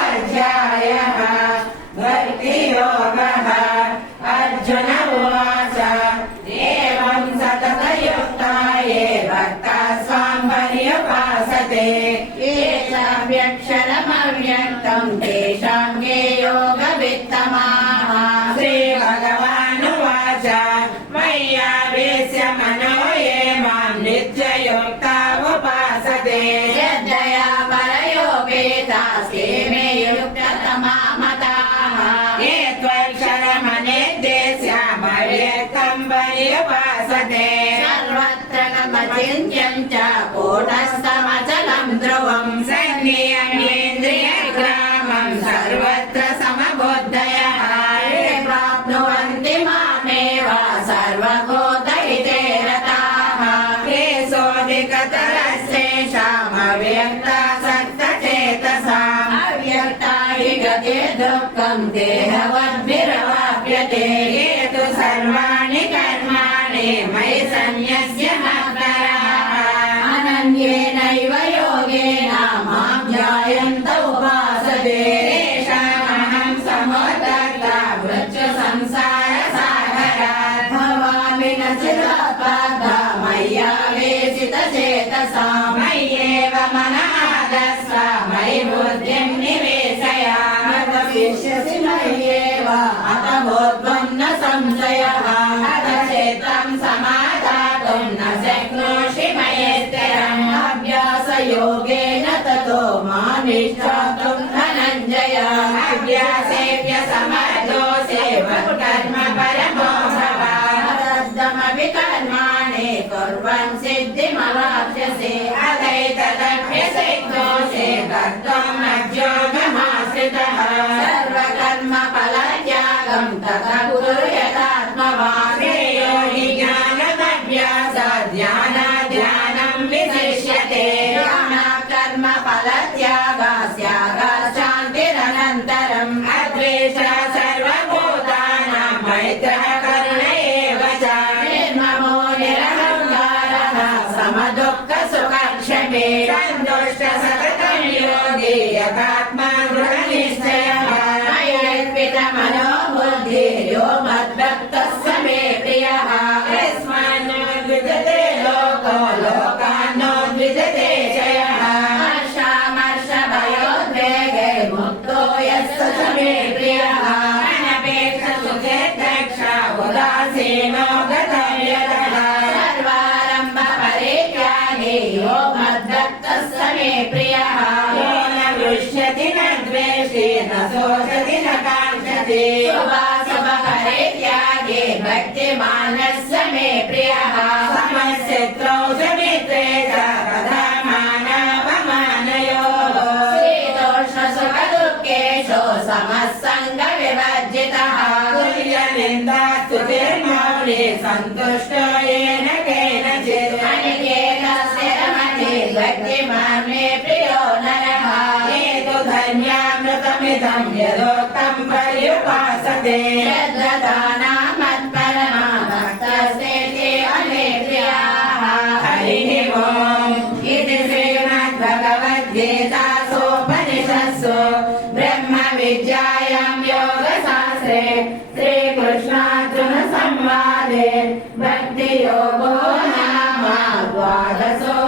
द्वादशोऽध्यायः भक्तियोगः। अर्जुन उवाच एवं सततयुक्ता ये भक्ताः स्वां पर्युपासते ये चाप्यक्षरमव्यक्तं तेषां के योगवित्तमाः। श्रीभगवानुवाच मय्यावेश्य मनो ये मां नित्ययुक्ता उपासते श्रद्धया परयोपेतास्ते मे युक्ततमा मताः। ये त्वक्षरमनिर्देश्यमव्यक्तं पर्युपासते सर्वत्र गमचिन्त्यं च कूटस्थमचलं ध्रुवं सन्नियम्येन्द्रियग्रामं सर्वत्र समबुद्धयः ये प्राप्नुवन्ति मामेव सर्वभूतहिते रताः। ये सोऽधिकतरस्तेषामव्यक्तासक्तचेतसाम् अव्यक्ता हि गते दुःखं देहवद्भिरवाप्यते। ये तु सर्वाणि कर्माणि मयि सन्न्यस्य मत्पराः अनन्येनैव योगेन मां ध्यायन्त उपासते तेषामहं समुद्धर्ता मृत्युसंसारसागरात् भवामि न चिरात् मय्यावेशितचेतसाम् मय्येव मनः आदस्व मयि बुद्धिं निवेशय मद्वशिष्यसि मय्येव अत बोध्वं न संशयः अतचेतं समादातुं न शक्नोषि मयि स्थिरम् अभ्यासयोगेन ततो मामिष्ठातुं धनञ्जय अभ्यासेऽप्यसमर्थोऽसि मत्कर्म परमो भव तदमपि कर्माणि कुर्वन् सिद्धिमवाप्स्यसि अदैतदभ्यसिद्धोऽसि कर्तुम् मज्योगमाश्रितः सर्वकर्मफलत्यागं तथा कुरु यथात्मवान् श्रेयो हि ज्ञानमभ्यासात् ध्यानात् विशिष्यते ध्यानात् कर्मफलत्यागात् शान्तिरनन्तरम् अद्वेषः सर्वभूतानां मैत्रः करुण एव च निर्ममो निरहङ्कारः समदुःखसुखक्षमे सन्तुष्टः सततं योगी यथात्मा दृढनिश्चयः मय्यर्पितमनो बुद्धिर्यो मद्भक्तः स मे प्रियः यस्मान्नोद्विजते लोको लोकान्नोद्विजते च यः हर्षामर्षभयोद्वेगे मुक्तो यः स मे प्रियः अनपेक्षसुचेतक्षा उदासीनो गतव्यतः सर्वारम्भपरित्यागी यो मद्भक्तः स मे प्रियः यो न हृष्यति न द्वेष्टि न शोचति न काङ्क्षति शुभाशुभपरित्यागी भक्तिमानः स मे प्रियः समशत्रौ च मित्रे च तथा मानावमानयोः शीतोष्णसुखदुःखेषु समः सङ्गविवर्जितः तुल्यनिन्दास्तुतिर्मौनी सन्तुष्टो येन केनचित् अनिकेतस्य रमते भक्तिमान् मे प्रियो नरः ये तु धन्यामृतमिदं यदोक्तं पर्युपासते श्रद्धदाना मत्परमा भक्तस्तेते अमे प्रियाः। हरिः ओम् इति श्रीमद्भगवद्गीतासूपनिषत्सु ब्रह्मविद्यायां योगशास्त्रे श्रीकृष्णार्जुनसंवादे भक्तियोगो नाम द्वादशो